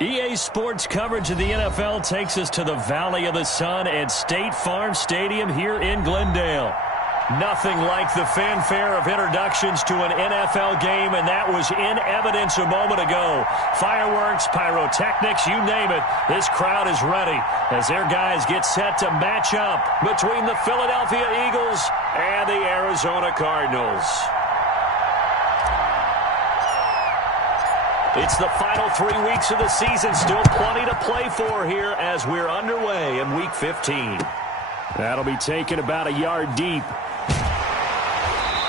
EA Sports coverage of the NFL takes us to the Valley of the Sun at State Farm Stadium here in Glendale. Nothing like the fanfare of introductions to an NFL game, and that was in evidence a moment ago. Fireworks, pyrotechnics, you name it. This crowd is ready as their guys get set to match up between the Philadelphia Eagles and the Arizona Cardinals. It's the final 3 weeks of the season. Still plenty to play for here as we're underway in Week 15. That'll be taken about a yard deep.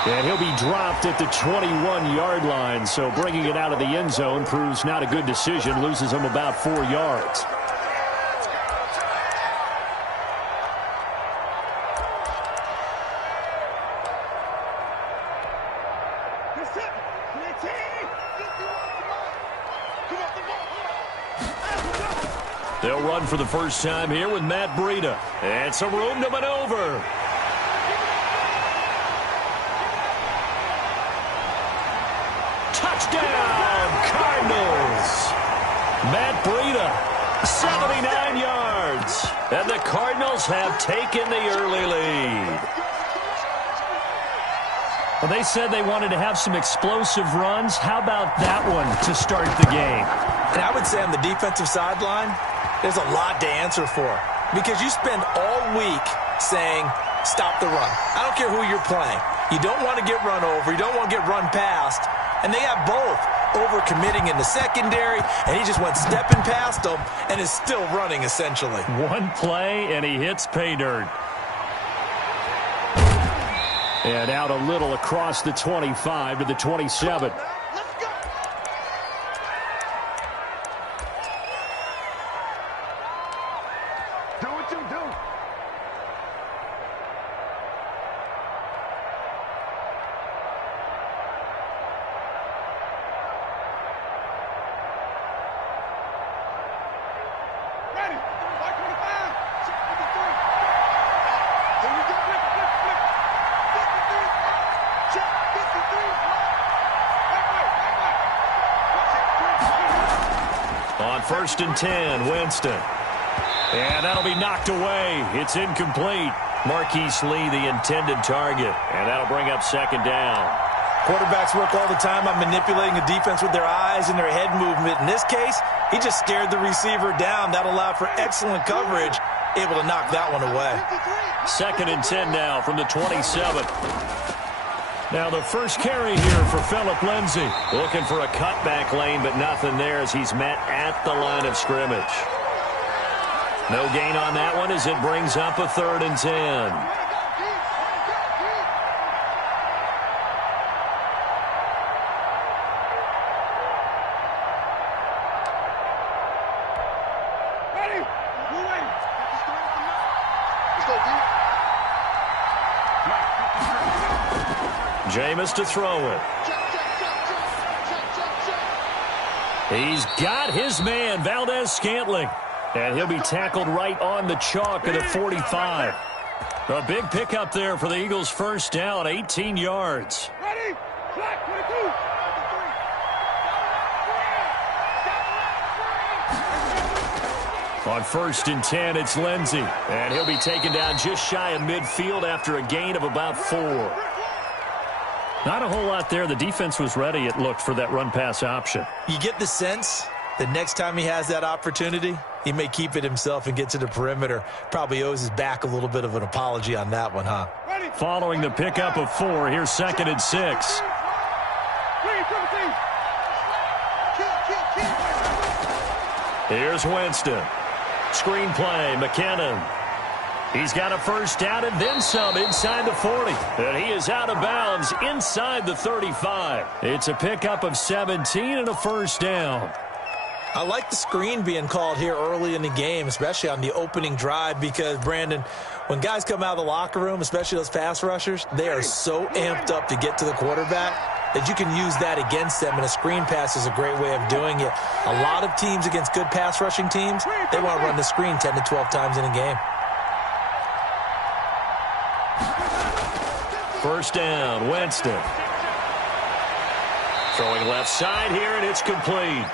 And he'll be dropped at the 21-yard line. So bringing it out of the end zone proves not a good decision. Loses him about 4 yards. They'll run for the first time here with Matt Breida. And some room to maneuver. Touchdown, Cardinals. Matt Breida, 79 yards. And the Cardinals have taken the early lead. Well, they said they wanted to have some explosive runs. How about that one to start the game? And I would say on the defensive sideline, there's a lot to answer for because you spend all week saying, stop the run. I don't care who you're playing. You don't want to get run over. You don't want to get run past. And they have both over-committing in the secondary, and he just went stepping past them and is still running, essentially. One play, and he hits pay dirt. And out a little across the 25 to the 27. On 1st and 10, Winston. And that'll be knocked away. It's incomplete. Marquise Lee, the intended target. And that'll bring up 2nd down. Quarterbacks work all the time on manipulating the defense with their eyes and their head movement. In this case, he just stared the receiver down. That allowed for excellent coverage. Able to knock that one away. 2nd and 10 now from the 27. Now the first carry here for Phillip Lindsay. Looking for a cutback lane, but nothing there as he's met at the line of scrimmage. No gain on that one as it brings up a 3rd and 10. Jameis to throw it. He's got his man, Valdez-Scantling. And he'll be tackled right on the chalk at the 45. A big pickup there for the Eagles' first down, 18 yards. Ready? Flag 22. On 1st and 10, it's Lindsay. And he'll be taken down just shy of midfield after a gain of about 4. Not a whole lot there. The defense was ready, it looked, for that run-pass option. You get the sense that next time he has that opportunity, he may keep it himself and get to the perimeter. Probably owes his back a little bit of an apology on that one, huh? Following the pickup of 4, here's 2nd and 6. Here's Winston. Screen play, McKinnon. He's got a first down and then some inside the 40. And he is out of bounds inside the 35. It's a pickup of 17 and a first down. I like the screen being called here early in the game, especially on the opening drive, because, Brandon, when guys come out of the locker room, especially those pass rushers, they are so amped up to get to the quarterback that you can use that against them, and a screen pass is a great way of doing it. A lot of teams against good pass rushing teams, they want to run the screen 10 to 12 times in a game. First down, Winston. Throwing left side here, and it's complete.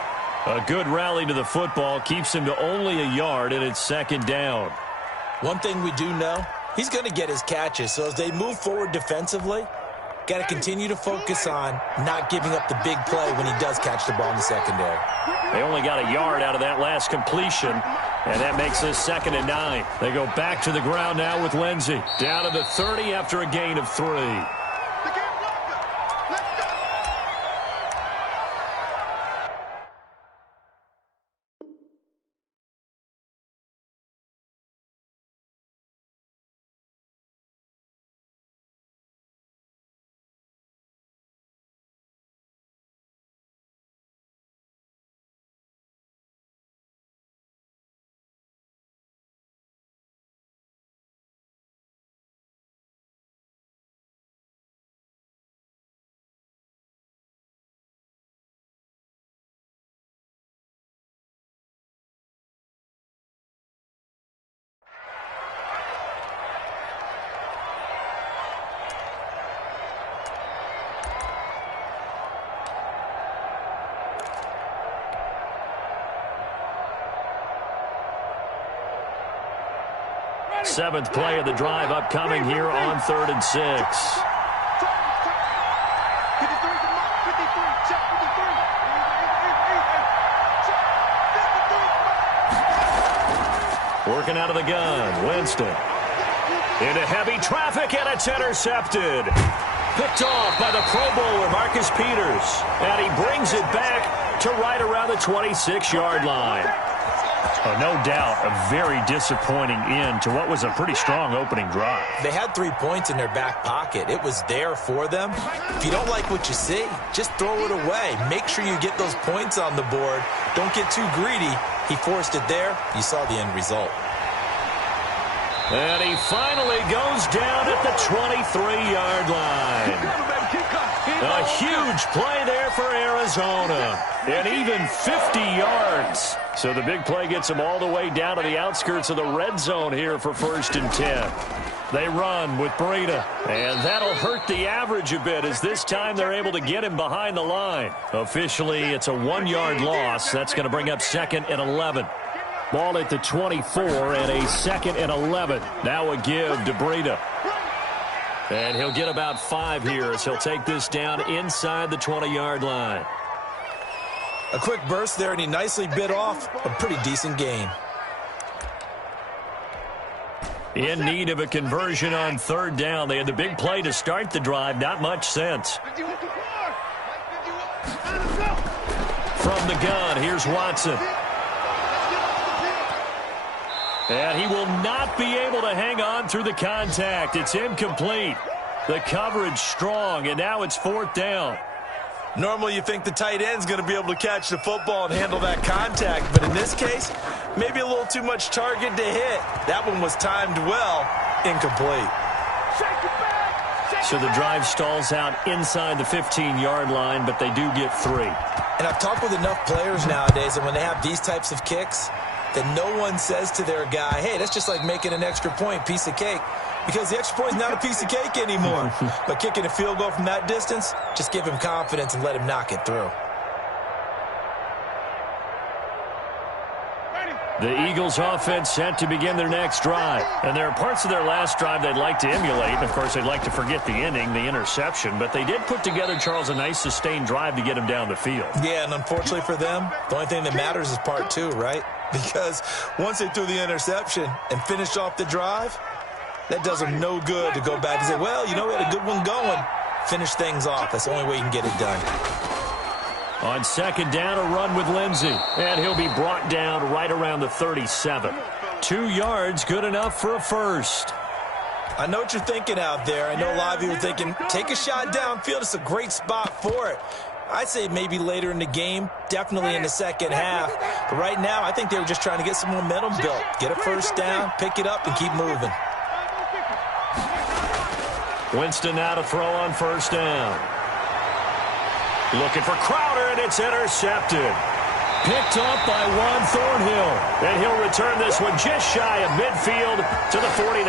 A good rally to the football keeps him to only a yard, and it's second down. One thing we do know, he's going to get his catches. So as they move forward defensively, got to continue to focus on not giving up the big play when he does catch the ball in the secondary. They only got a yard out of that last completion, and that makes this 2nd and 9. They go back to the ground now with Lindsey. Down to the 30 after a gain of 3. Seventh play of the drive upcoming here on 3rd and 6. Working out of the gun, Winston. Into heavy traffic, and it's intercepted. Picked off by the Pro Bowler, Marcus Peters. And he brings it back to right around the 26-yard line. Oh, no doubt a very disappointing end to what was a pretty strong opening drive. They had 3 points in their back pocket. It was there for them. If you don't like what you see, just throw it away. Make sure you get those points on the board. Don't get too greedy. He forced it there. You saw the end result. And he finally goes down at the 23-yard line. A huge play there for Arizona. And even 50 yards. So the big play gets them all the way down to the outskirts of the red zone here for 1st and 10. They run with Breida. And that'll hurt the average a bit as this time they're able to get him behind the line. Officially, it's a 1-yard loss. That's going to bring up 2nd and 11. Ball at the 24 and a 2nd and 11. Now a give to Breida. And he'll get about 5 here as he'll take this down inside the 20-yard line. A quick burst there, and he nicely bit off a pretty decent gain. In need of a conversion on 3rd down. They had the big play to start the drive. Not much sense. From the gun, here's Watson. And he will not be able to hang on through the contact. It's incomplete. The coverage strong, and now it's 4th down. Normally you think the tight end's going to be able to catch the football and handle that contact, but in this case, maybe a little too much target to hit. That one was timed well, incomplete. So the drive stalls out inside the 15-yard line, but they do get 3. And I've talked with enough players nowadays, and when they have these types of kicks, that no one says to their guy, hey, that's just like making an extra point, piece of cake. Because the extra point is not a piece of cake anymore. But kicking a field goal from that distance, just give him confidence and let him knock it through. The Eagles offense set to begin their next drive. And there are parts of their last drive they'd like to emulate. And, of course, they'd like to forget the ending, the interception. But they did put together, Charles, a nice sustained drive to get him down the field. Yeah, and unfortunately for them, the only thing that matters is part 2, right? Because once they threw the interception and finished off the drive, that does them no good to go back and say, well, you know, we had a good one going. Finish things off. That's the only way you can get it done. On 2nd down, a run with Lindsey. And he'll be brought down right around the 37. 2 yards, good enough for a first. I know what you're thinking out there. I know a lot of you are thinking, take a shot downfield. It's a great spot for it. I'd say maybe later in the game, definitely in the second half. But right now, I think they were just trying to get some momentum built. Get a first down, pick it up, and keep moving. Winston now to throw on 1st down. Looking for Crowder, and it's intercepted. Picked up by Juan Thornhill. And he'll return this one just shy of midfield to the 49.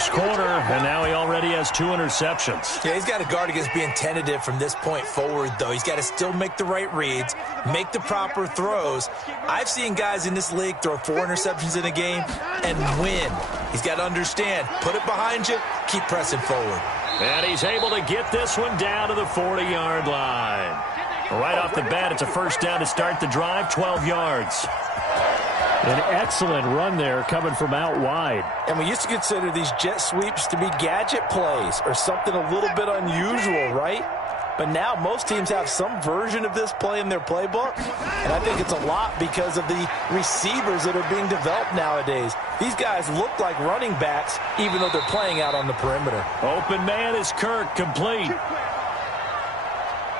first quarter, and now he already has 2 interceptions. Yeah, he's got to guard against being tentative from this point forward, though. He's got to still make the right reads, make the proper throws. I've seen guys in this league throw 4 interceptions in a game and win. He's got to understand, put it behind you, keep pressing forward. And he's able to get this one down to the 40-yard line. Right off the bat, it's a first down to start the drive, 12 yards. An excellent run there coming from out wide. And we used to consider these jet sweeps to be gadget plays or something a little bit unusual, right? But now most teams have some version of this play in their playbook. And I think it's a lot because of the receivers that are being developed nowadays. These guys look like running backs even though they're playing out on the perimeter. Open man is Kirk, complete.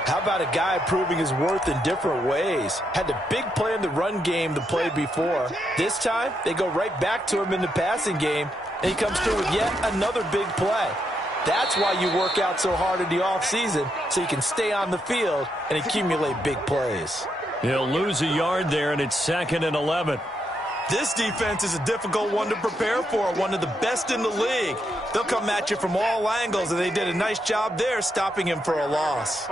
How about a guy proving his worth in different ways? Had the big play in the run game the play before. This time, they go right back to him in the passing game, and he comes through with yet another big play. That's why you work out so hard in the offseason, so you can stay on the field and accumulate big plays. He'll lose a yard there, and it's 2nd and 11. This defense is a difficult one to prepare for, one of the best in the league. They'll come at you from all angles, and they did a nice job there stopping him for a loss.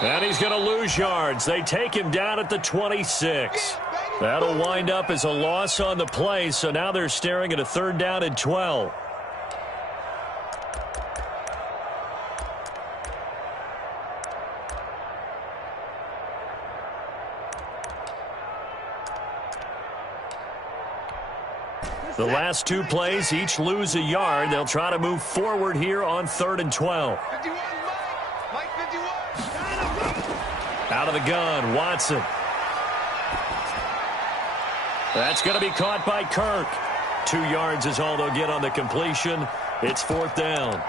And he's going to lose yards. They take him down at the 26. That'll wind up as a loss on the play, so now they're staring at a 3rd down and 12. The last 2 plays each lose a yard. They'll try to move forward here on 3rd and 12. Out of the gun, Watson. That's going to be caught by Kirk. 2 yards is all they'll get on the completion. It's 4th down.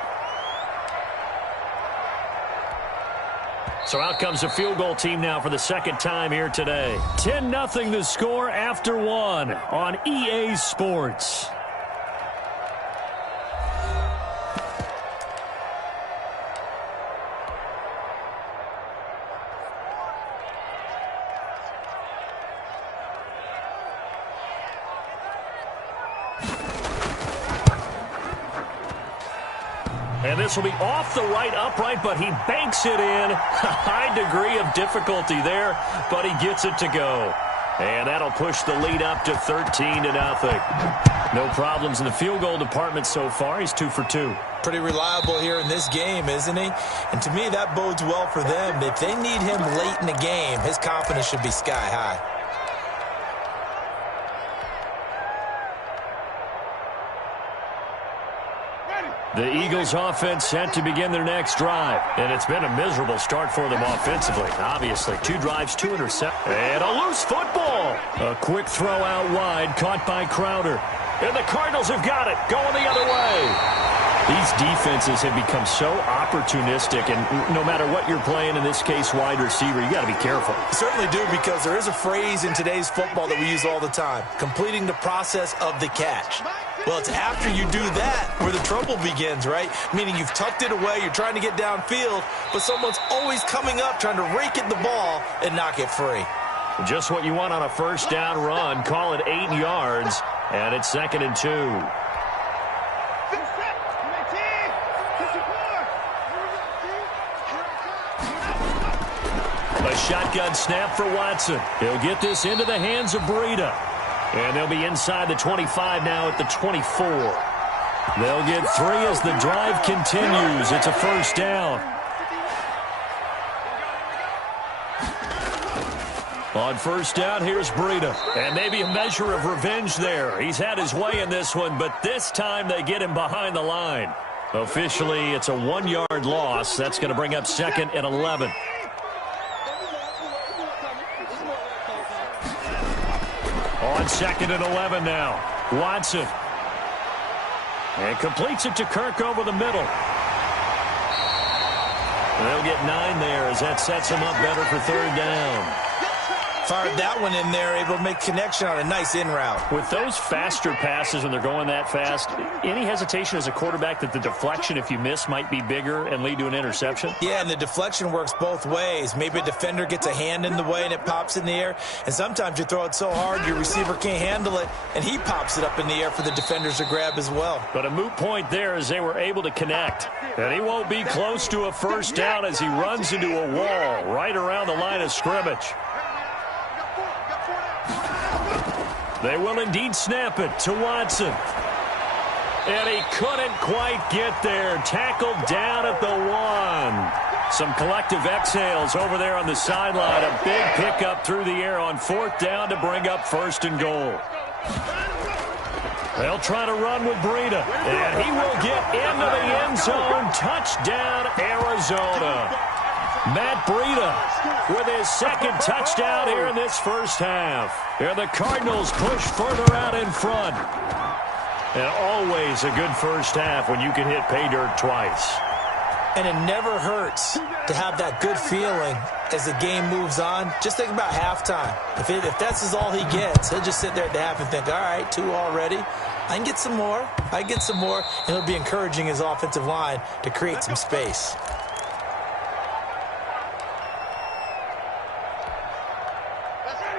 So out comes the field goal team now for the 2nd time here today. 10-0 the score after 1 on EA Sports. And this will be off the right upright, but he banks it in. A high degree of difficulty there, but he gets it to go. And that'll push the lead up to 13-0. No problems in the field goal department so far. He's 2 for 2. Pretty reliable here in this game, isn't he? And to me, that bodes well for them. If they need him late in the game, his confidence should be sky high. The Eagles offense set to begin their next drive. And it's been a miserable start for them offensively. Obviously, 2 drives, 2 interceptions. And a loose football. A quick throw out wide, caught by Crowder. And the Cardinals have got it, going the other way. These defenses have become so opportunistic, and no matter what you're playing, in this case, wide receiver, you got to be careful. You certainly do, because there is a phrase in today's football that we use all the time, completing the process of the catch. Well, it's after you do that where the trouble begins, right? Meaning you've tucked it away, you're trying to get downfield, but someone's always coming up trying to rake at the ball and knock it free. Just what you want on a first down run. Call it 8 yards, and it's 2nd and 2. A shotgun snap for Watson. He'll get this into the hands of Breida. And they'll be inside the 25 now at the 24. They'll get 3 as the drive continues. It's a first down. On first down, here's Breida. And maybe a measure of revenge there. He's had his way in this one, but this time they get him behind the line. Officially, it's a 1-yard loss. That's going to bring up 2nd and 11. On 2nd and 11 now. Watson. And completes it to Kirk over the middle. They'll get 9 there as that sets him up better for 3rd down. Fired that one in there, able to make connection on a nice in route. With those faster passes when they're going that fast, any hesitation as a quarterback that the deflection, if you miss, might be bigger and lead to an interception? Yeah, and the deflection works both ways. Maybe a defender gets a hand in the way and it pops in the air, and sometimes you throw it so hard your receiver can't handle it, and he pops it up in the air for the defenders to grab as well. But a moot point there as they were able to connect. And he won't be close to a first down as he runs into a wall right around the line of scrimmage. They will indeed snap it to Watson. And he couldn't quite get there. Tackled down at the 1. Some collective exhales over there on the sideline. A big pickup through the air on 4th down to bring up 1st and goal. They'll try to run with Breida. And he will get into the end zone. Touchdown, Arizona. Matt Breida with his 2nd touchdown here in this first half. And the Cardinals push further out in front. And always a good first half when you can hit pay dirt twice. And it never hurts to have that good feeling as the game moves on. Just think about halftime. If that's all he gets, he'll just sit there at the half and think, all right, 2 already. I can get some more. I can get some more. And he'll be encouraging his offensive line to create some space.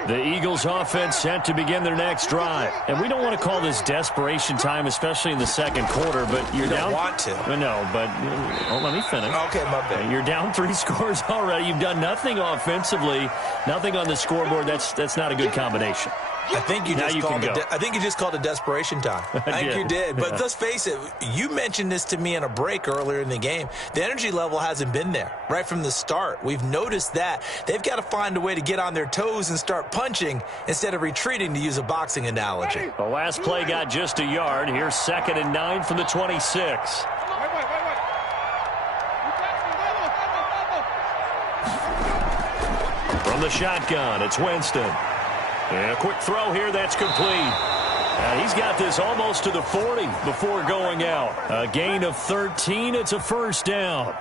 The Eagles offense set to begin their next drive. And we don't want to call this desperation time, especially in the second quarter, but you're down. You don't want to. No, but let me finish. Okay, my bad. You're down 3 scores already. You've done nothing offensively, nothing on the scoreboard. That's not a good combination. I think you just called it desperation time. I think you did. But let's face it, you mentioned this to me in a break earlier in the game. The energy level hasn't been there right from the start. We've noticed that. They've got to find a way to get on their toes and start punching instead of retreating, to use a boxing analogy. The last play got just a yard. Here's 2nd and 9 from the 26. From the shotgun, it's Winston. And a quick throw here, that's complete. He's got this almost to the 40 before going out. A gain of 13, it's a first down.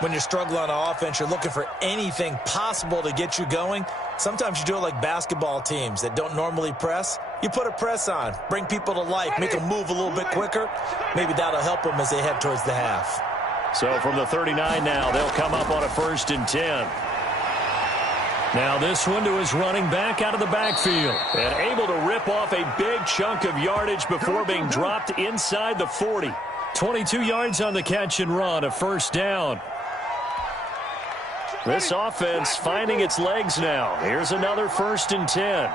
When you're struggling on offense, you're looking for anything possible to get you going. Sometimes you do it like basketball teams that don't normally press. You put a press on, bring people to life, make them move a little bit quicker. Maybe that'll help them as they head towards the half. So from the 39 now, they'll come up on a 1st and 10. Now this one to his running back out of the backfield. And able to rip off a big chunk of yardage before being dropped inside the 40. 22 yards on the catch and run, a first down. This offense finding its legs now. Here's another 1st and 10.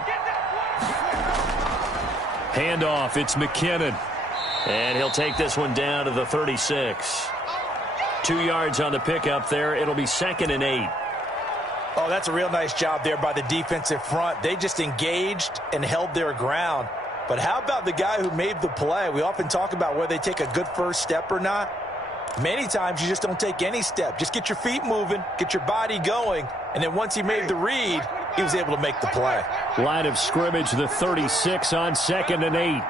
Handoff, it's McKinnon. And he'll take this one down to the 36. 2 yards on the pickup there. It'll be 2nd and 8. Oh, that's a real nice job there by the defensive front. They just engaged and held their ground. But how about the guy who made the play? We often talk about whether they take a good first step or not. Many times you just don't take any step. Just get your feet moving, get your body going, and then once he made the read, he was able to make the play. Line of scrimmage, the 36 on 2nd and 8.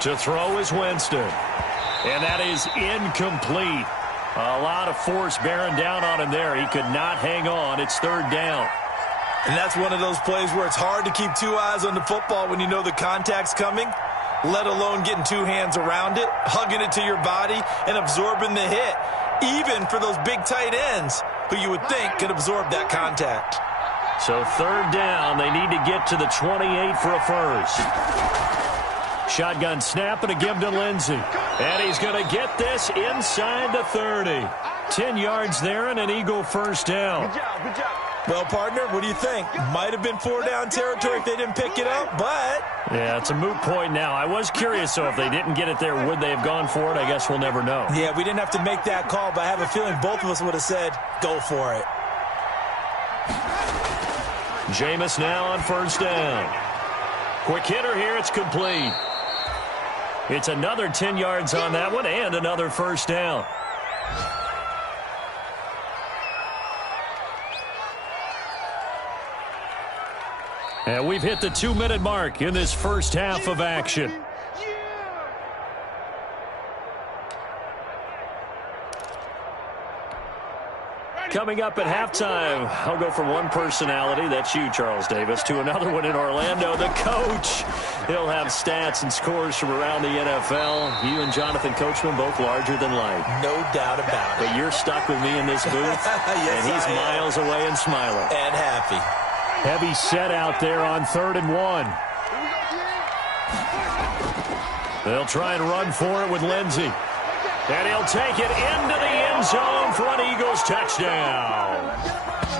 To throw is Winston. And that is incomplete. A lot of force bearing down on him there. He could not hang on. It's 3rd down. And that's one of those plays where it's hard to keep 2 eyes on the football when you know the contact's coming, let alone getting 2 hands around it, hugging it to your body, and absorbing the hit, even for those big tight ends who you would think could absorb that contact. So 3rd down. They need to get to the 28 for a first. Shotgun snap and a give to Lindsey. And he's going to get this inside the 30. 10 yards there and an Eagle first down. Good job. Well, partner, what do you think? Might have been 4-down territory if they didn't pick it up, but... Yeah, it's a moot point now. I was curious, so if they didn't get it there, would they have gone for it? I guess we'll never know. Yeah, we didn't have to make that call, but I have a feeling both of us would have said, go for it. Jameis now on 1st down. Quick hitter here, it's complete. It's another 10 yards on that one and another first down. And we've hit the 2-minute mark in this first half of action. Coming up at halftime, I'll go from one personality, that's you, Charles Davis, to another one in Orlando, the coach. He'll have stats and scores from around the NFL. You and Jonathan Coachman both larger than life. No doubt about it. But you're stuck with me in this booth, yes, and he's miles away and smiling. And happy. Heavy set out there on 3rd and 1. They'll try and run for it with Lindsey. And he'll take it into the end zone for an Eagles touchdown.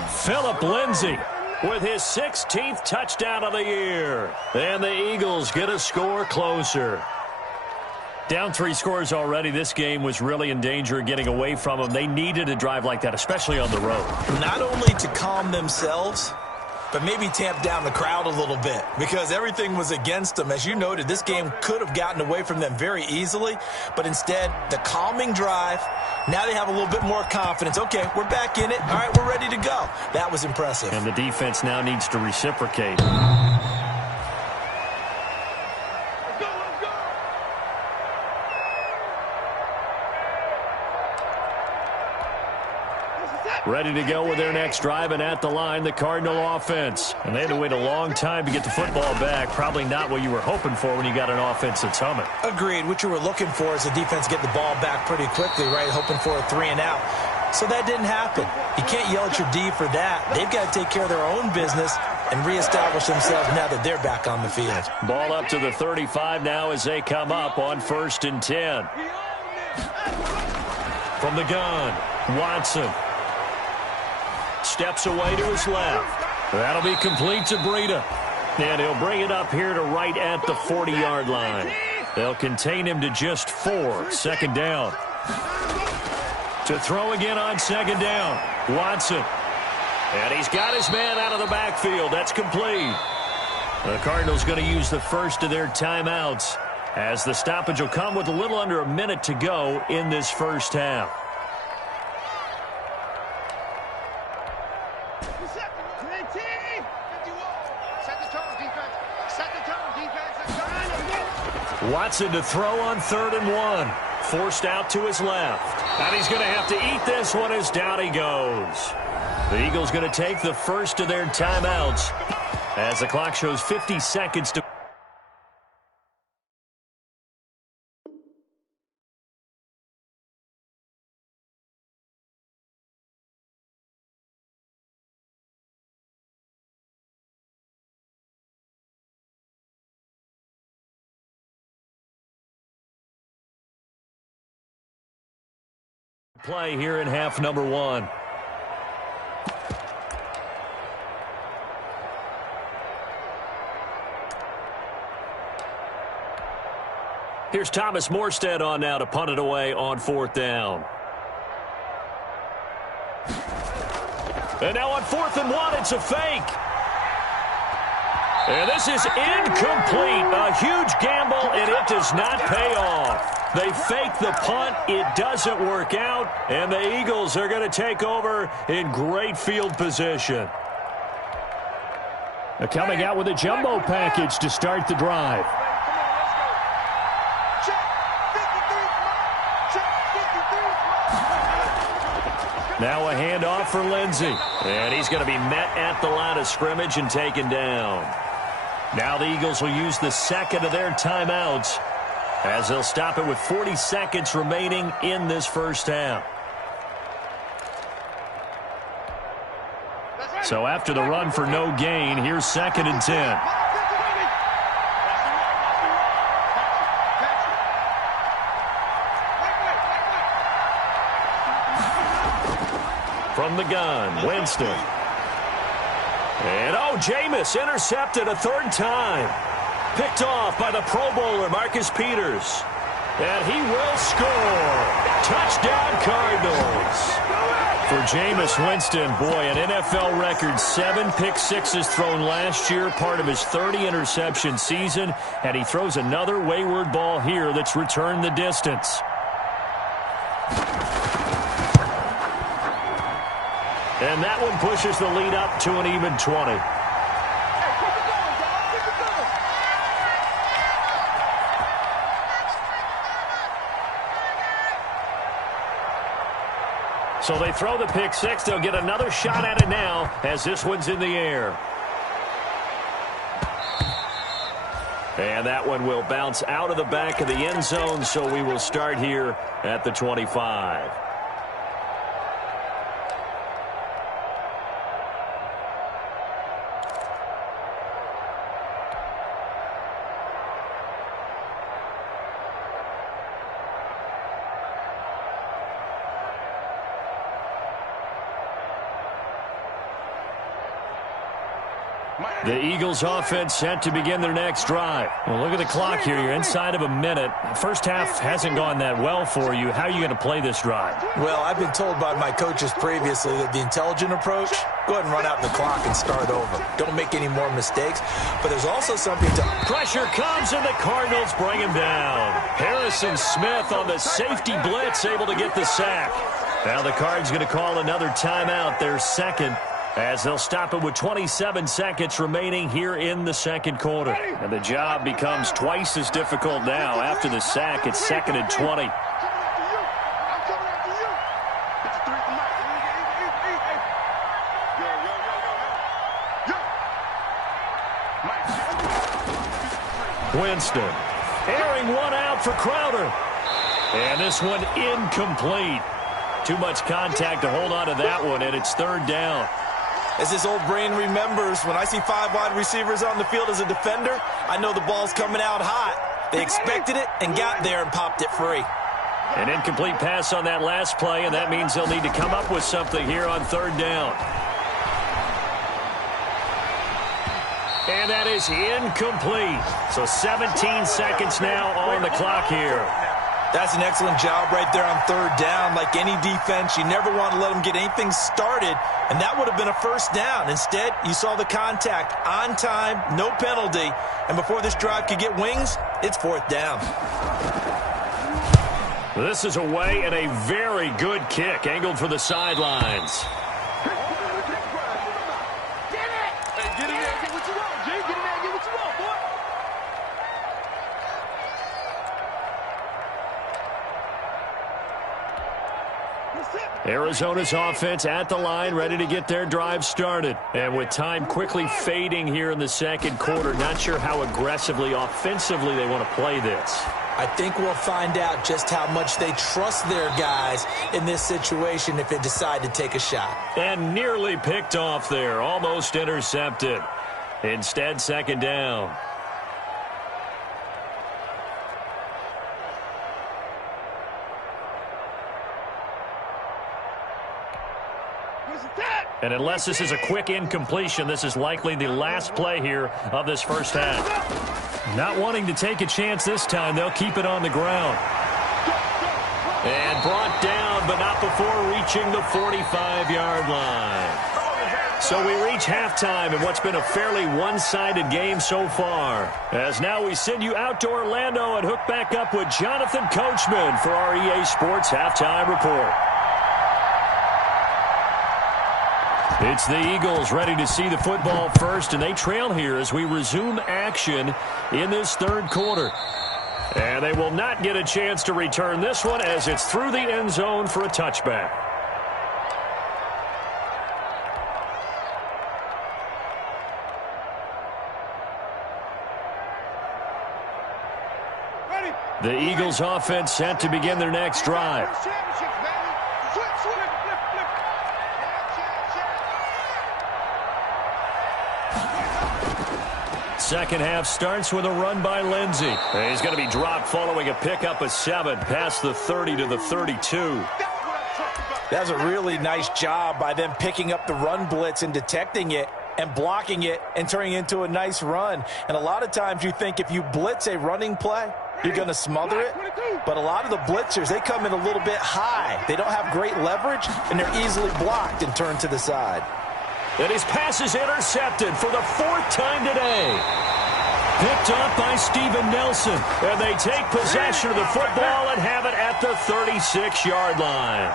Phillip Lindsay with his 16th touchdown of the year. And the Eagles get a score closer. Down 3 scores already. This game was really in danger of getting away from them. They needed a drive like that, especially on the road. Not only to calm themselves, but maybe tamp down the crowd a little bit because everything was against them. As you noted, this game could have gotten away from them very easily, but instead, the calming drive, now they have a little bit more confidence. Okay, we're back in it. All right, we're ready to go. That was impressive. And the defense now needs to reciprocate. Ready to go with their next drive, and at the line, the Cardinal offense. And they had to wait a long time to get the football back. Probably not what you were hoping for when you got an offense that's humming. Agreed. What you were looking for is the defense get the ball back pretty quickly, right? Hoping for a 3 and out. So that didn't happen. You can't yell at your D for that. They've got to take care of their own business and reestablish themselves now that they're back on the field. Ball up to the 35 now as they come up on 1st and 10. From the gun, Watson. Steps away to his left. That'll be complete to Breida. And he'll bring it up here to right at the 40-yard line. They'll contain him to just 4. 2nd down. To throw again on 2nd down. Watson. And he's got his man out of the backfield. That's complete. The Cardinals going to use the first of their timeouts as the stoppage will come with a little under a minute to go in this first half. Watson to throw on 3rd and 1. Forced out to his left. And he's going to have to eat this one as down he goes. The Eagles going to take the first of their timeouts as the clock shows 50 seconds to... play here in half number 1. Here's Thomas Morstead on now to punt it away on 4th down. And now on 4th and 1, it's a fake. And this is incomplete. A huge gamble, and it does not pay off. They fake the punt. It doesn't work out, and the Eagles are going to take over in great field position. They're coming out with a jumbo package to start the drive. Now a handoff for Lindsey. And he's going to be met at the line of scrimmage and taken down. Now the Eagles will use the second of their timeouts as they'll stop it with 40 seconds remaining in this first half. So after the run for no gain, here's 2nd and 10. From the gun, Winston. And, Jameis intercepted a 3rd time. Picked off by the Pro Bowler, Marcus Peters. And he will score. Touchdown, Cardinals. For Jameis Winston, boy, an NFL record 7 pick-sixes thrown last year, part of his 30-interception season. And he throws another wayward ball here that's returned the distance. And that one pushes the lead up to an even 20. So they throw the pick six. They'll get another shot at it now as this one's in the air. And that one will bounce out of the back of the end zone, so we will start here at the 25. The Eagles offense set to begin their next drive. Well, look at the clock here. You're inside of a minute. First half hasn't gone that well for you. How are you going to play this drive? Well, I've been told by my coaches previously that the intelligent approach, go ahead and run out the clock and start over. Don't make any more mistakes. But there's also something to... Pressure comes, and the Cardinals bring him down. Harrison Smith on the safety blitz, able to get the sack. Now the Cards going to call another timeout, their second, as they'll stop it with 27 seconds remaining here in the second quarter. And the job becomes twice as difficult now. After the sack, it's 2nd and 20. Winston airing one out for Crowder. And this one incomplete. Too much contact to hold on to that one, and it's 3rd down. As his old brain remembers, when I see 5 wide receivers on the field as a defender, I know the ball's coming out hot. They expected it and got there and popped it free. An incomplete pass on that last play, and that means they'll need to come up with something here on 3rd down. And that is incomplete. So 17 seconds now on the clock here. That's an excellent job right there on 3rd down. Like any defense, you never want to let them get anything started, and that would have been a 1st down. Instead, you saw the contact on time, no penalty, and before this drive could get wings, it's 4th down. This is away and a very good kick, angled for the sidelines. Arizona's offense at the line, ready to get their drive started. And with time quickly fading here in the second quarter, not sure how aggressively, offensively they want to play this. I think we'll find out just how much they trust their guys in this situation if they decide to take a shot. And nearly picked off there, almost intercepted. Instead, 2nd down. And unless this is a quick incompletion, this is likely the last play here of this first half. Not wanting to take a chance this time, they'll keep it on the ground. And brought down, but not before reaching the 45-yard line. So we reach halftime in what's been a fairly one-sided game so far. As now we send you out to Orlando and hook back up with Jonathan Coachman for our EA Sports Halftime Report. It's the Eagles ready to see the football first, and they trail here as we resume action in this 3rd quarter. And they will not get a chance to return this one as it's through the end zone for a touchback. The Eagles offense set to begin their next drive. Second half starts with a run by Lindsey. He's going to be dropped following a pickup of 7 past the 30 to the 32. That's a really nice job by them picking up the run blitz and detecting it and blocking it and turning it into a nice run. And a lot of times you think if you blitz a running play, you're going to smother it. But a lot of the blitzers, they come in a little bit high. They don't have great leverage, and they're easily blocked and turned to the side. And his pass is intercepted for the 4th time today. Picked up by Steven Nelson. And they take possession of the football and have it at the 36-yard line.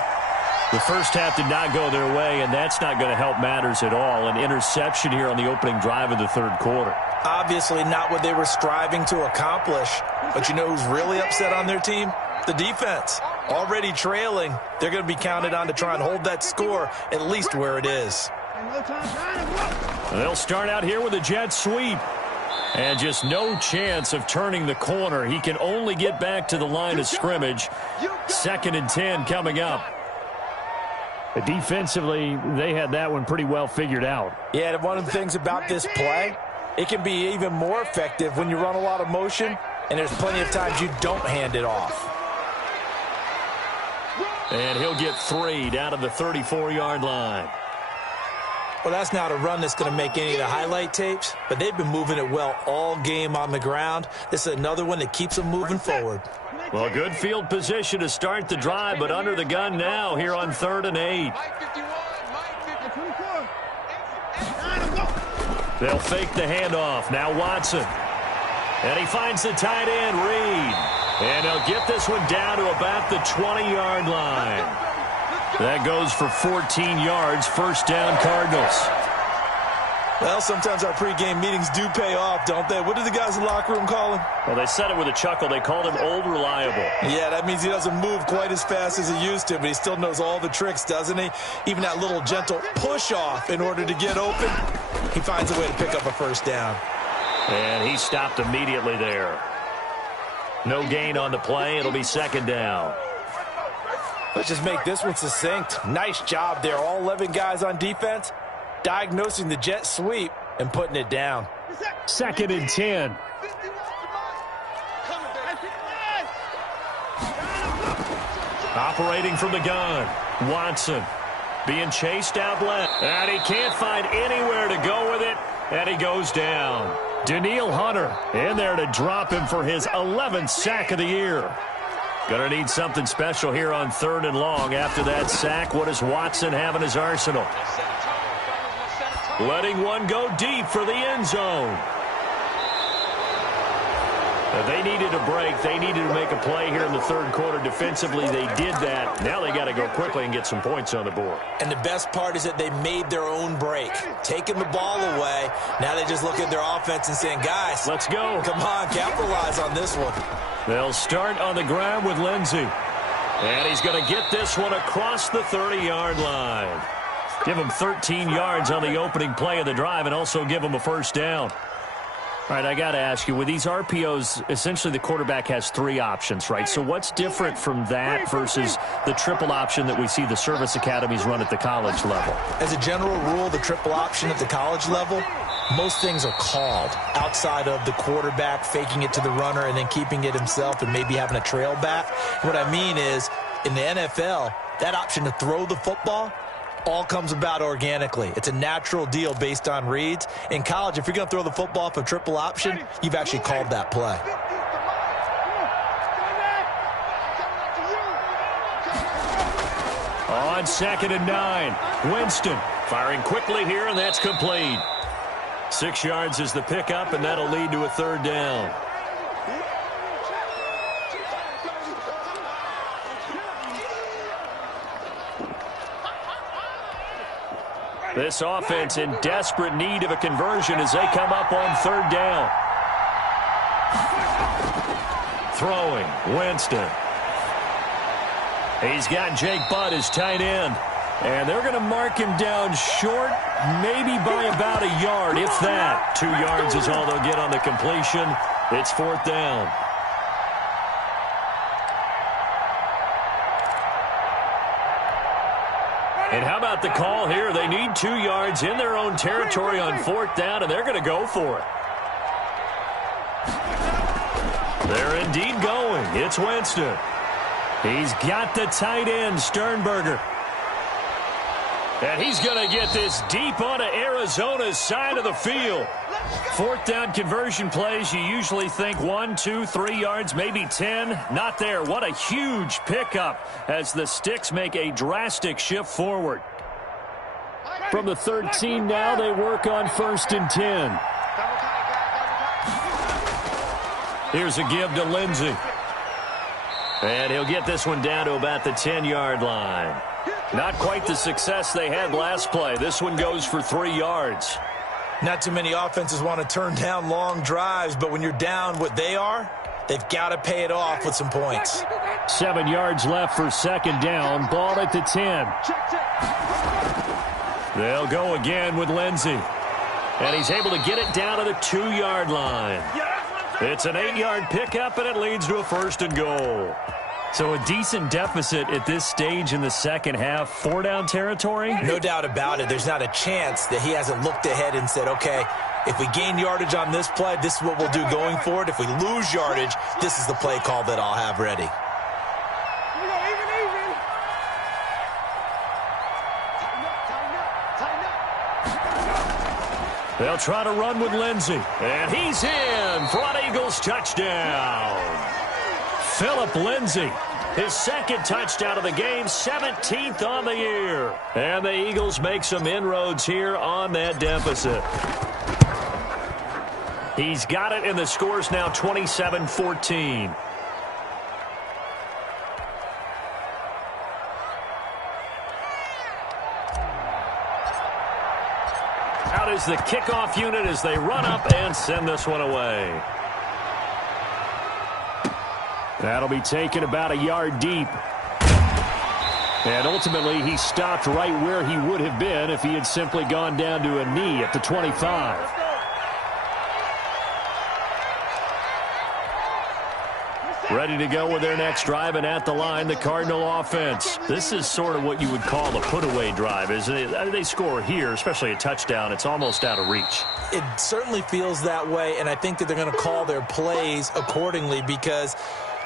The first half did not go their way, and that's not going to help matters at all. An interception here on the opening drive of the 3rd quarter. Obviously not what they were striving to accomplish. But you know who's really upset on their team? The defense. already trailing. They're going to be counted on to try and hold that score at least where it is. They'll start out here with a jet sweep. And just no chance of turning the corner. He can only get back to the line of scrimmage. 2nd and 10 coming up. Defensively, they had that one pretty well figured out. Yeah, and one of the things about this play, it can be even more effective when you run a lot of motion, and there's plenty of times you don't hand it off. And he'll get 3 down to the 34-yard line. Well, that's not a run that's going to make any of the highlight tapes, but they've been moving it well all game on the ground. This is another one that keeps them moving forward. Well, good field position to start the drive, but under the gun now here on 3rd and 8. They'll fake the handoff. Now Watson. And he finds the tight end, Reed. And they'll get this one down to about the 20-yard line. That goes for 14 yards. 1st down, Cardinals. Well, sometimes our pregame meetings do pay off, don't they? What did the guys in the locker room call him? Well, they said it with a chuckle. They called him Old Reliable. Yeah, that means he doesn't move quite as fast as he used to, but he still knows all the tricks, doesn't he? Even that little gentle push-off in order to get open, he finds a way to pick up a 1st down. And he stopped immediately there. No gain on the play. It'll be 2nd down. Let's just make this one succinct. Nice job there. All 11 guys on defense diagnosing the jet sweep and putting it down. 2nd and 10. Operating from the gun. Watson being chased out left. And he can't find anywhere to go with it. And he goes down. Danielle Hunter in there to drop him for his 11th sack of the year. Gonna need something special here on 3rd and long. After that sack, what does Watson have in his arsenal? Letting one go deep for the end zone. They needed a break. They needed to make a play here in the 3rd quarter. Defensively, they did that. Now they got to go quickly and get some points on the board. And the best part is that they made their own break. Taking the ball away. Now they just look at their offense and saying, guys, let's go. Come on, capitalize on this one. They'll start on the ground with Lindsey. And he's going to get this one across the 30-yard line. Give him 13 yards on the opening play of the drive and also give him a 1st down. All right, I got to ask you, with these RPOs, essentially the quarterback has 3 options, right? So what's different from that versus the triple option that we see the service academies run at the college level? As a general rule, the triple option at the college level, most things are called outside of the quarterback faking it to the runner and then keeping it himself and maybe having a trail back. What I mean is, in the NFL, that option to throw the football all comes about organically. It's a natural deal based on reads. In college, if you're going to throw the football off a triple option, you've actually called that play. On 2nd and 9, Winston firing quickly here, and that's complete. 6 yards is the pickup, and that'll lead to a 3rd down. This offense in desperate need of a conversion as they come up on 3rd down. Throwing, Winston. He's got Jake Butt as tight end. And they're going to mark him down short, maybe by about a yard, if that. 2 yards is all they'll get on the completion. It's 4th down. And how about the call here? They need 2 yards in their own territory on 4th down, and they're going to go for it. They're indeed going. It's Winston. He's got the tight end, Sternberger. And he's going to get this deep onto Arizona's side of the field. 4th down conversion plays, you usually think 1, 2, 3 yards, maybe 10. Not there. What a huge pickup as the Sticks make a drastic shift forward. From the 13 now, they work on 1st and 10. Here's a give to Lindsey. And he'll get this one down to about the 10-yard line. Not quite the success they had last play. This one goes for 3 yards. Not too many offenses want to turn down long drives, but when you're down what they are, They've got to pay it off with some points. 7 yards left for second down. Ball at the 10. They'll go again with Lindsey. And he's able to get it down to the 2-yard line. It's an 8-yard pickup, and it leads to a 1st and goal. So a decent deficit at this stage in the second half. 4-down territory? No doubt about it. There's not a chance that he hasn't looked ahead and said, okay, if we gain yardage on this play, this is what we'll do going forward. If we lose yardage, this is the play call that I'll have ready. They'll try to run with Lindsey. And he's in for an Eagles touchdown. Phillip Lindsey, his second touchdown of the game, 17th on the year. And the Eagles make some inroads here on that deficit. He's got it, and the score's now 27-14. Out is the kickoff unit as they run up and send this one away. That'll be taken about a yard deep. And ultimately, he stopped right where he would have been if he had simply gone down to a knee at the 25. Ready to go with their next drive, and at the line, the Cardinal offense. This is sort of what you would call a put-away drive, isn't it? They score here, especially a touchdown. It's almost out of reach. It certainly feels that way, and I think that they're going to call their plays accordingly, because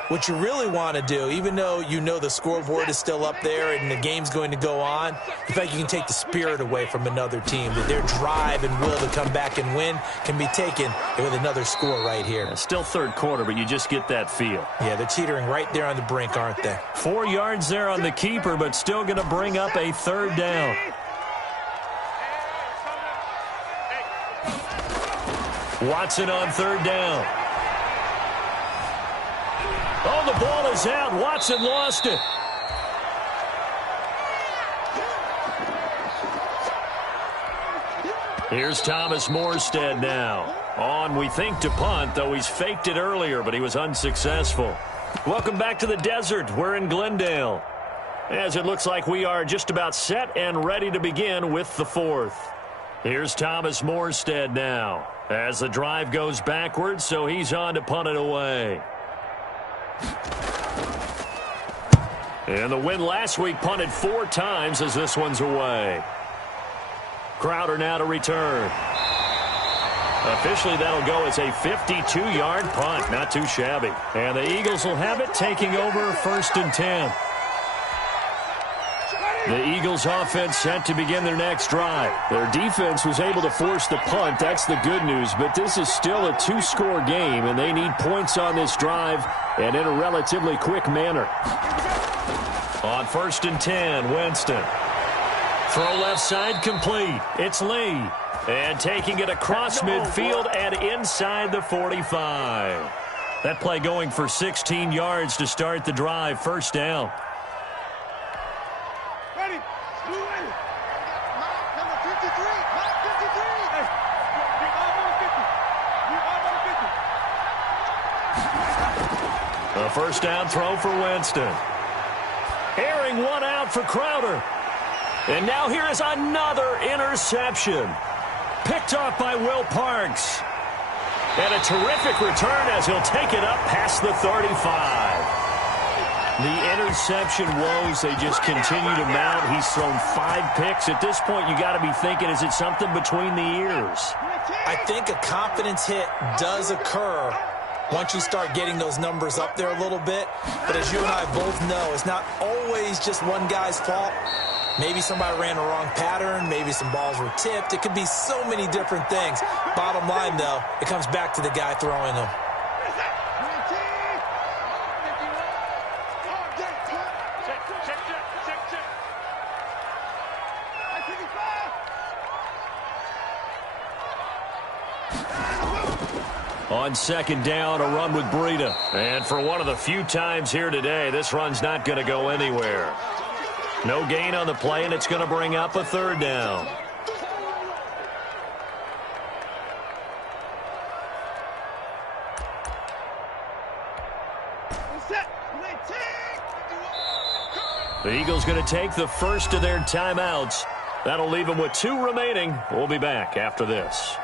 what you really want to do, even though you know the scoreboard is still up there and the game's going to go on, in fact, you can take the spirit away from another team, that their drive and will to come back and win can be taken with another score right here. Yeah, still third quarter, but you just get that feel. Yeah, they're teetering right there on the brink, aren't they? 4 yards there on the keeper, but still going to bring up a 3rd down. Watson on 3rd down. Oh, the ball is out. Watson lost it. Here's Thomas Morstead now. On, we think, to punt, though he's faked it earlier, but he was unsuccessful. Welcome back to the desert. We're in Glendale, as it looks like we are just about set and ready to begin with the 4th. Here's Thomas Morstead now, as the drive goes backwards, so he's on to punt it away. And the win last week punted 4 times as this one's away. Crowder now to return. Officially, that'll go as a 52-yard punt. Not too shabby. And the Eagles will have it, taking over 1st and 10. The Eagles offense set to begin their next drive. Their defense was able to force the punt. That's the good news. But this is still a 2-score game, and they need points on this drive and in a relatively quick manner. On 1st and 10, Winston. Throw left side complete. It's Lee. And taking it across midfield and inside the 45. That play going for 16 yards to start the drive. 1st down. A 1st down throw for Winston. Airing one out for Crowder. And now here is another interception. Picked off by Will Parks. And a terrific return as he'll take it up past the 35. The interception woes, they just continue to mount. He's thrown 5 picks. At this point, you got to be thinking, is it something between the ears? I think a confidence hit does occur once you start getting those numbers up there a little bit. But as you and I both know, it's not always just one guy's fault. Maybe somebody ran a wrong pattern. Maybe some balls were tipped. It could be so many different things. Bottom line, though, it comes back to the guy throwing them. On 2nd down, a run with Breida. And for one of the few times here today, this run's not going to go anywhere. No gain on the play, and it's going to bring up a 3rd down. The Eagles going to take the first of their timeouts. That'll leave them with 2 remaining. We'll be back after this.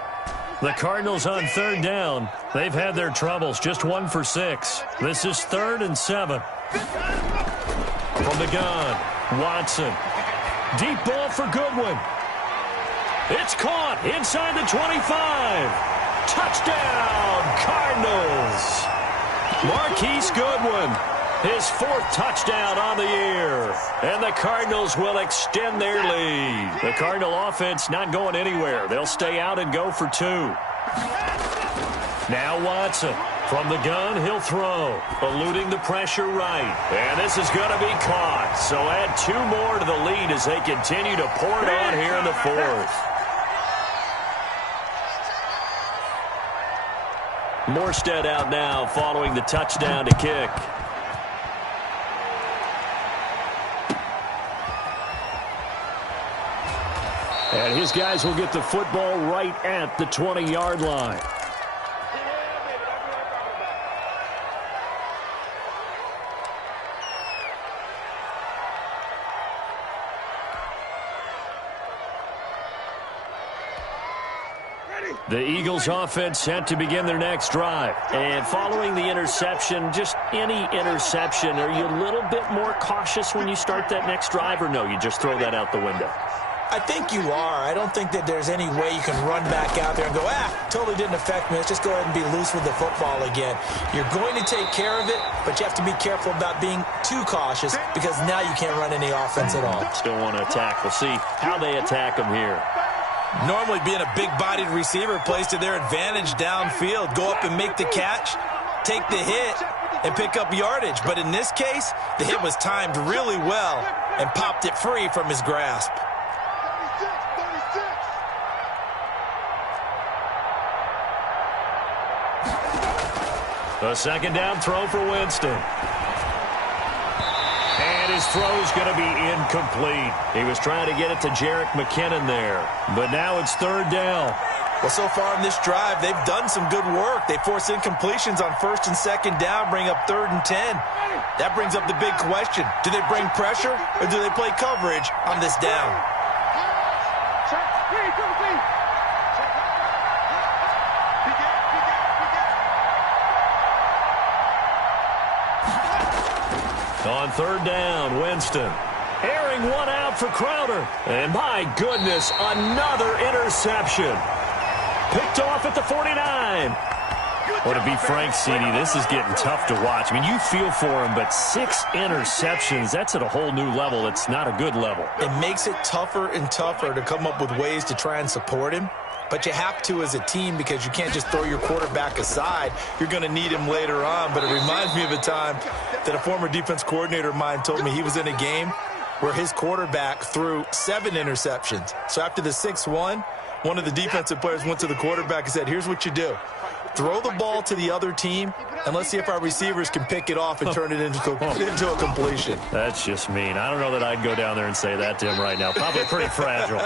The Cardinals on 3rd down. They've had their troubles, just 1 for 6. This is 3rd and 7. From the gun, Watson. Deep ball for Goodwin. It's caught inside the 25. Touchdown, Cardinals. Marquise Goodwin, his 4th touchdown on the year. And the Cardinals will extend their lead. The Cardinal offense not going anywhere. They'll stay out and go for 2. Now Watson. From the gun, he'll throw. Eluding the pressure right. And this is going to be caught. So add 2 more to the lead as they continue to pour it on here in the 4th. Morstead out now following the touchdown to kick. And his guys will get the football right at the 20-yard line. The Eagles offense set to begin their next drive. And following the interception, just any interception, are you a little bit more cautious when you start that next drive, or no, you just throw that out the window? I think you are. I don't think that there's any way you can run back out there and go, totally didn't affect me. Let's just go ahead and be loose with the football again. You're going to take care of it, but you have to be careful about being too cautious because now you can't run any offense at all. Still want to attack. We'll see how they attack them here. Normally being a big-bodied receiver plays to their advantage downfield. Go up and make the catch, take the hit, and pick up yardage. But in this case, the hit was timed really well and popped it free from his grasp. A 2nd down throw for Winston. And his throw's going to be incomplete. He was trying to get it to Jerick McKinnon there. But now it's 3rd down. Well, so far in this drive, they've done some good work. They force incompletions on 1st and 2nd down, bring up 3rd and 10. That brings up the big question. Do they bring pressure or do they play coverage on this down? On 3rd down, Winston. Airing one out for Crowder. And my goodness, another interception. Picked off at the 49. Well, to be frank, CD, this is getting tough to watch. I mean, you feel for him, but 6 interceptions, that's at a whole new level. It's not a good level. It makes it tougher and tougher to come up with ways to try and support him. But you have to as a team because you can't just throw your quarterback aside. You're going to need him later on. But it reminds me of a time that a former defense coordinator of mine told me he was in a game where his quarterback threw 7 interceptions. So after the 6-1, one of the defensive players went to the quarterback and said, here's what you do. Throw the ball to the other team, and let's see if our receivers can pick it off and turn it into a completion. That's just mean. I don't know that I'd go down there and say that to him right now. Probably pretty fragile.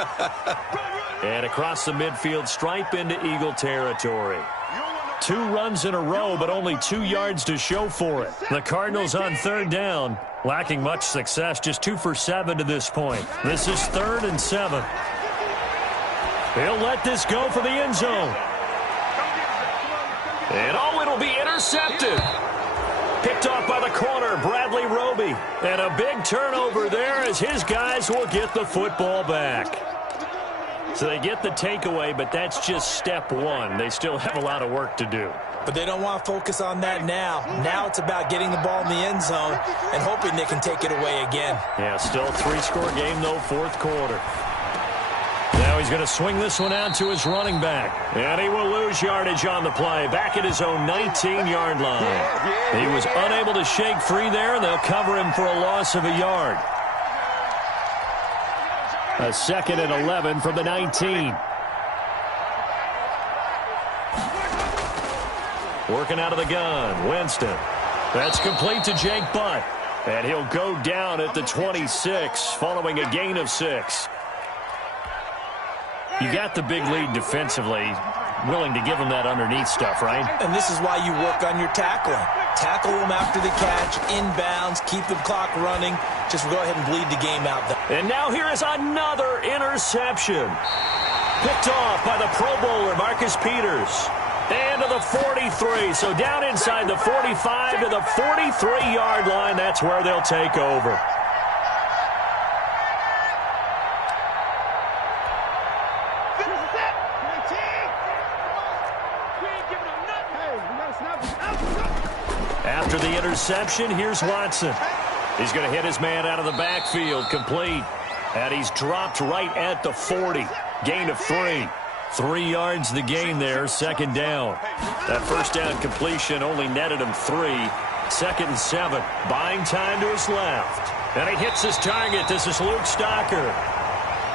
And across the midfield stripe into Eagle territory. 2 runs in a row, but only 2 yards to show for it. The Cardinals on 3rd down, lacking much success, just 2 for 7 to this point. This is 3rd and 7. He'll let this go for the end zone. And it'll be intercepted. Picked off by the corner, Bradley Roby. And a big turnover there as his guys will get the football back. So they get the takeaway, but that's just step 1. They still have a lot of work to do. But they don't want to focus on that now. Now it's about getting the ball in the end zone and hoping they can take it away again. Yeah, still 3-score game, though, 4th quarter. Now he's going to swing this one out to his running back. And he will lose yardage on the play. Back at his own 19-yard line. He was unable to shake free there, and they'll cover him for a loss of a yard. A 2nd and 11 from the 19. Working out of the gun, Winston. That's complete to Jake Butt. And he'll go down at the 26 following a gain of 6. You got the big lead defensively, willing to give him that underneath stuff, right? And this is why you work on your tackling. Tackle them after the catch, inbounds, keep the clock running. just go ahead and bleed the game out. And now here is another interception. Picked off by the Pro Bowler, Marcus Peters. And to the 43. So down inside the 45 to the 43-yard line. That's where they'll take over. After the interception, here's Watson. He's going to hit his man out of the backfield, complete. And he's dropped right at the 40. Gain of 3. 3 yards the gain there, second down. That first down completion only netted him 3. 2nd and 7. Buying time to his left. And he hits his target. This is Luke Stocker.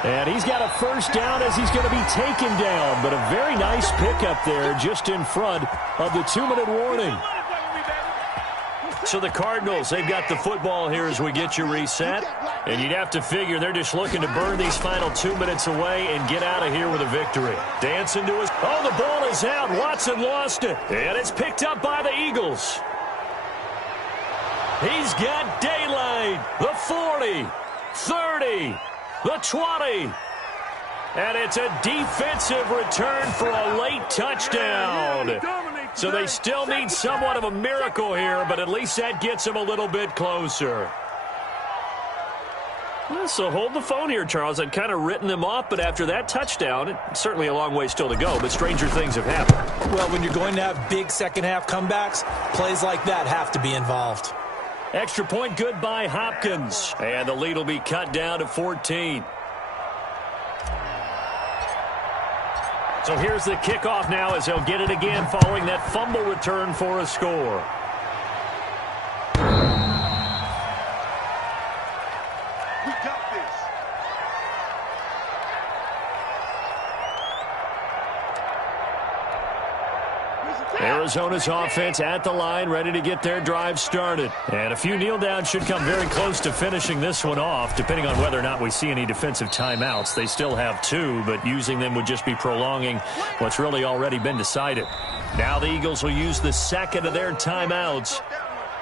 And he's got a first down as he's going to be taken down. But a very nice pickup there just in front of the 2-minute warning. So the Cardinals, they've got the football here as we get you reset. And you'd have to figure they're just looking to burn these final 2 minutes away and get out of here with a victory. Dancing to his... Oh, the ball is out. Watson lost it. And it's picked up by the Eagles. He's got daylight. The 40, 30, the 20. And it's a defensive return for a late touchdown. So they still need somewhat of a miracle here, but at least that gets them a little bit closer. So hold the phone here, Charles. I'd kind of written them off, but after that touchdown, it's certainly a long way still to go, but stranger things have happened. Well, when you're going to have big second-half comebacks, plays like that have to be involved. Extra point good by Hopkins. And the lead will be cut down to 14. So here's the kickoff now as they'll get it again following that fumble return for a score. We got this. Arizona's offense at the line, ready to get their drive started. And a few kneel downs should come very close to finishing this one off, depending on whether or not we see any defensive timeouts. They still have 2, but using them would just be prolonging what's really already been decided. Now the Eagles will use the second of their timeouts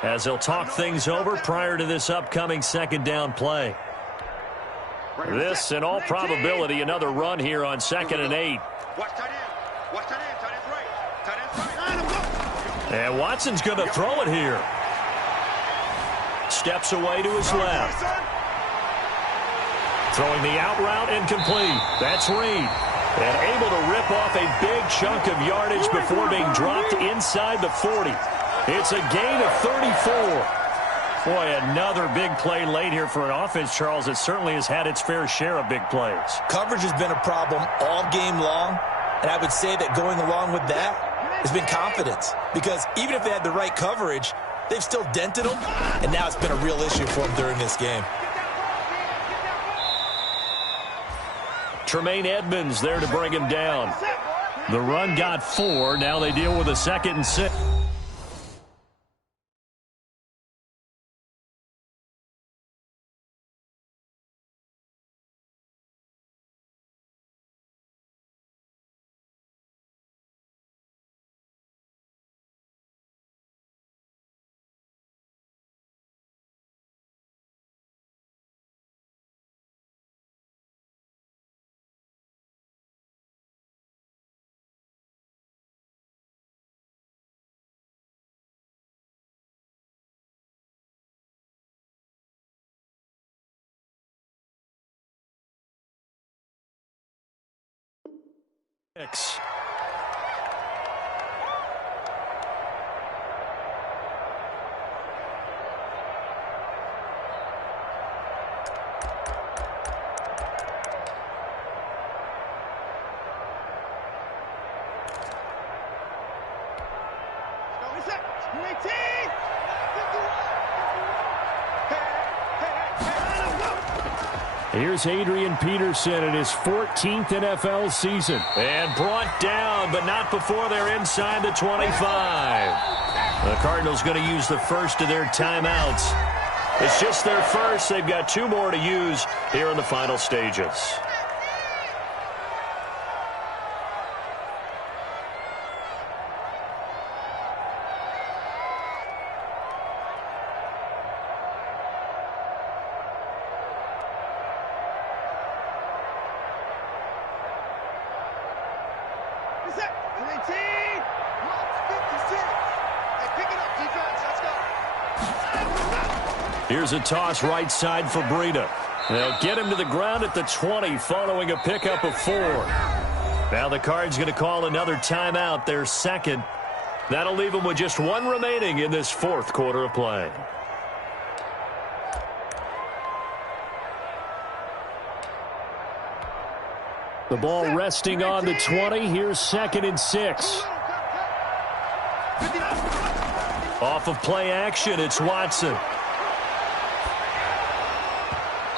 as they'll talk things over prior to this upcoming second down play. This, in all probability, another run here on 2nd and 8. Watch tight end. Watch tight end. Tight end's right. Tight end's right. And Watson's going to throw it here. Steps away to his left. Throwing the out route incomplete. That's Reed. And able to rip off a big chunk of yardage before being dropped inside the 40. It's a gain of 34. Boy, another big play late here for an offense, Charles. It certainly has had its fair share of big plays. Coverage has been a problem all game long, and I would say that going along with that has been confidence. Because even if they had the right coverage, they've still dented them, and now it's been a real issue for them during this game. Tremaine Edmonds there to bring him down. The run got 4. Now they deal with a 2nd and 6. Here's Adrian Peterson in his 14th NFL season. And brought down, but not before they're inside the 25. The Cardinals going to use the first of their timeouts. It's just their first. They've got 2 more to use here in the final stages. Here's a toss right side for Breida. They'll get him to the ground at the 20 following a pickup of 4. Now the Cards going to call another timeout, their second. That'll leave them with just 1 remaining in this 4th quarter of play. The ball resting on the 20. Here's 2nd and 6. Off of play action, it's Watson.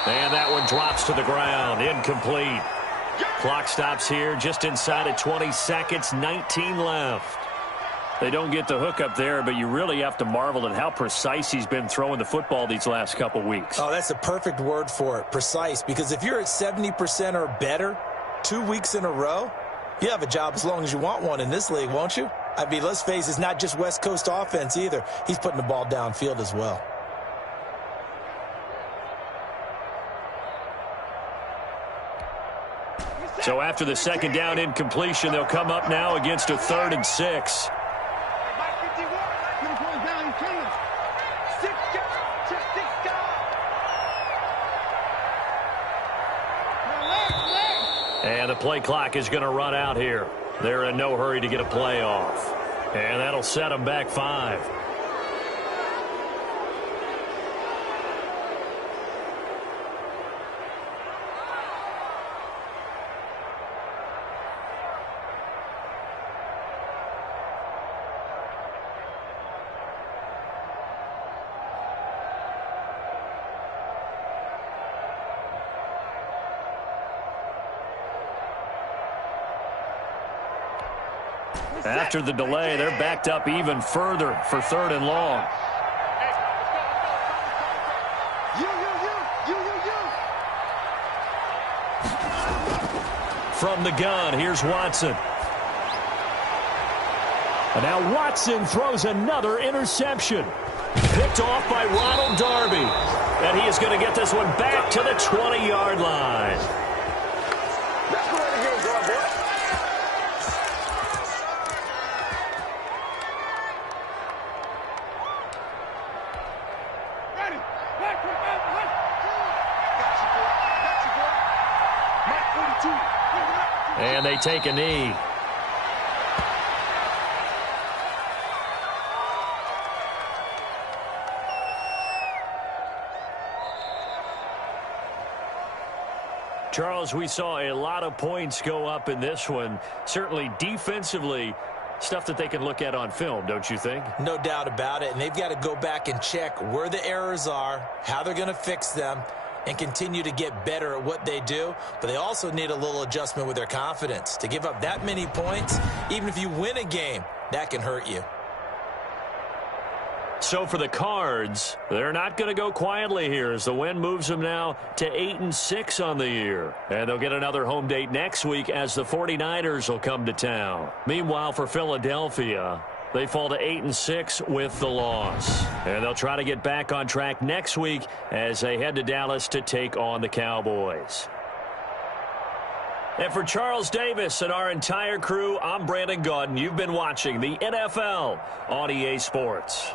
And that one drops to the ground. Incomplete. Clock stops here just inside of 20 seconds. 19 left. They don't get the hook up there, but you really have to marvel at how precise he's been throwing the football these last couple weeks. Oh, that's a perfect word for it, precise. Because if you're at 70% or better 2 weeks in a row, you have a job as long as you want one in this league, won't you? I mean, let's face it, it's not just West Coast offense either. He's putting the ball downfield as well. So after the 2nd down incompletion, they'll come up now against a 3rd and 6. And the play clock is going to run out here. They're in no hurry to get a play off. And that'll set them back 5. After the delay, they're backed up even further for 3rd and long. From the gun, here's Watson. And now Watson throws another interception. Picked off by Ronald Darby. And he is going to get this one back to the 20-yard line. And they take a knee. Charles, we saw a lot of points go up in this one. Certainly defensively, stuff that they can look at on film, don't you think? No doubt about it. And they've got to go back and check where the errors are, how they're going to fix them, and continue to get better at what they do. But they also need a little adjustment with their confidence. To give up that many points, even if you win a game, that can hurt you. So for the Cards, they're not going to go quietly here as the win moves them now to 8-6 on the year. And they'll get another home date next week as the 49ers will come to town. Meanwhile, for Philadelphia, they fall to 8-6 with the loss. And they'll try to get back on track next week as they head to Dallas to take on the Cowboys. And for Charles Davis and our entire crew, I'm Brandon Gaudin. You've been watching the NFL on EA Sports.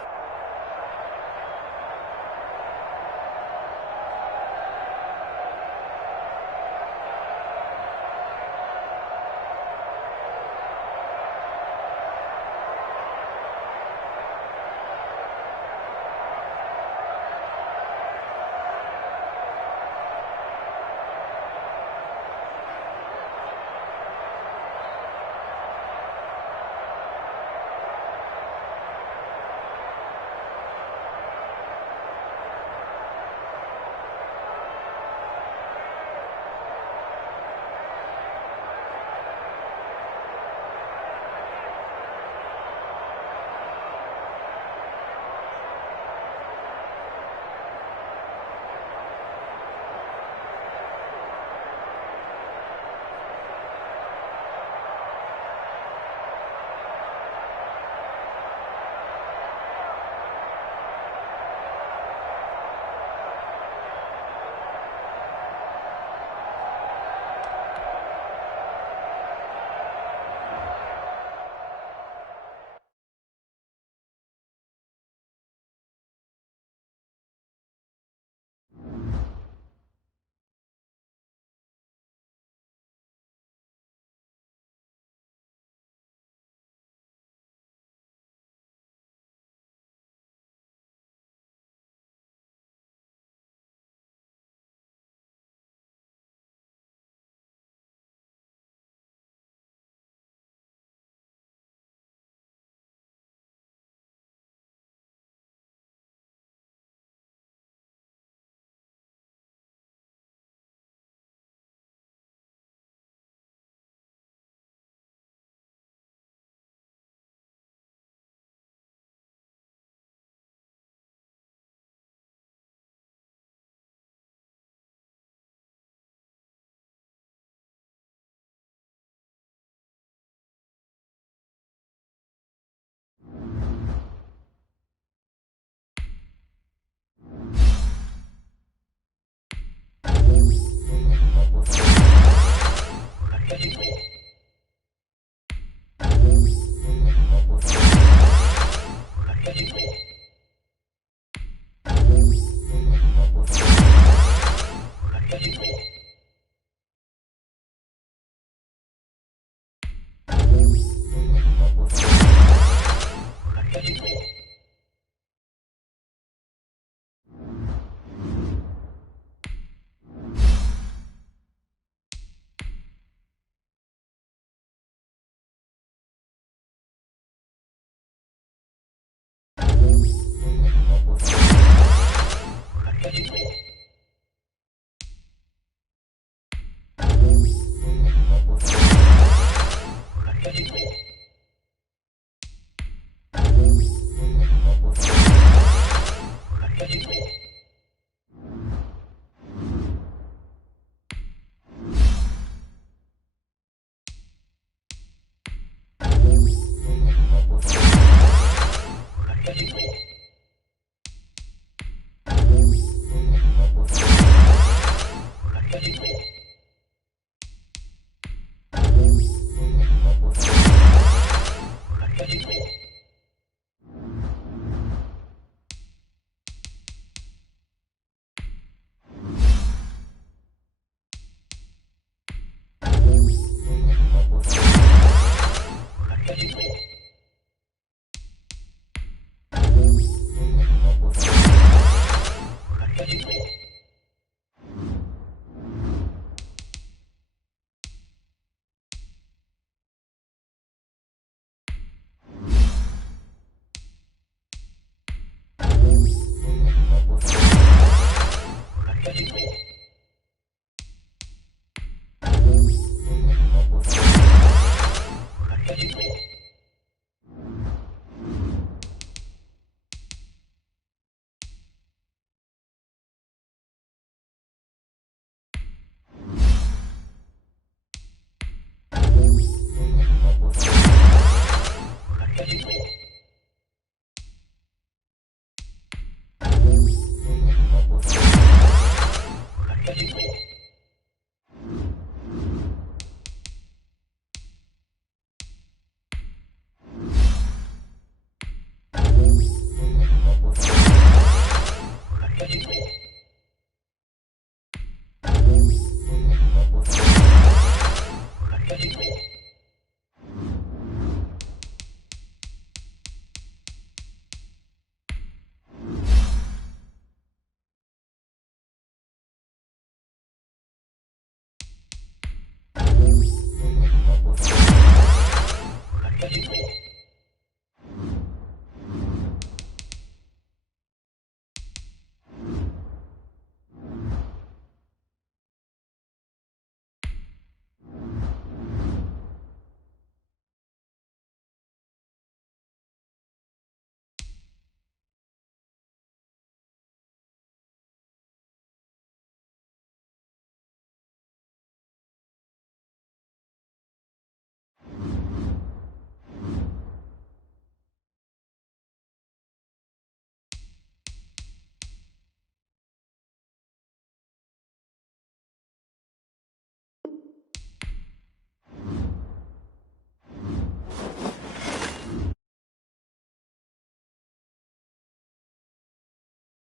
you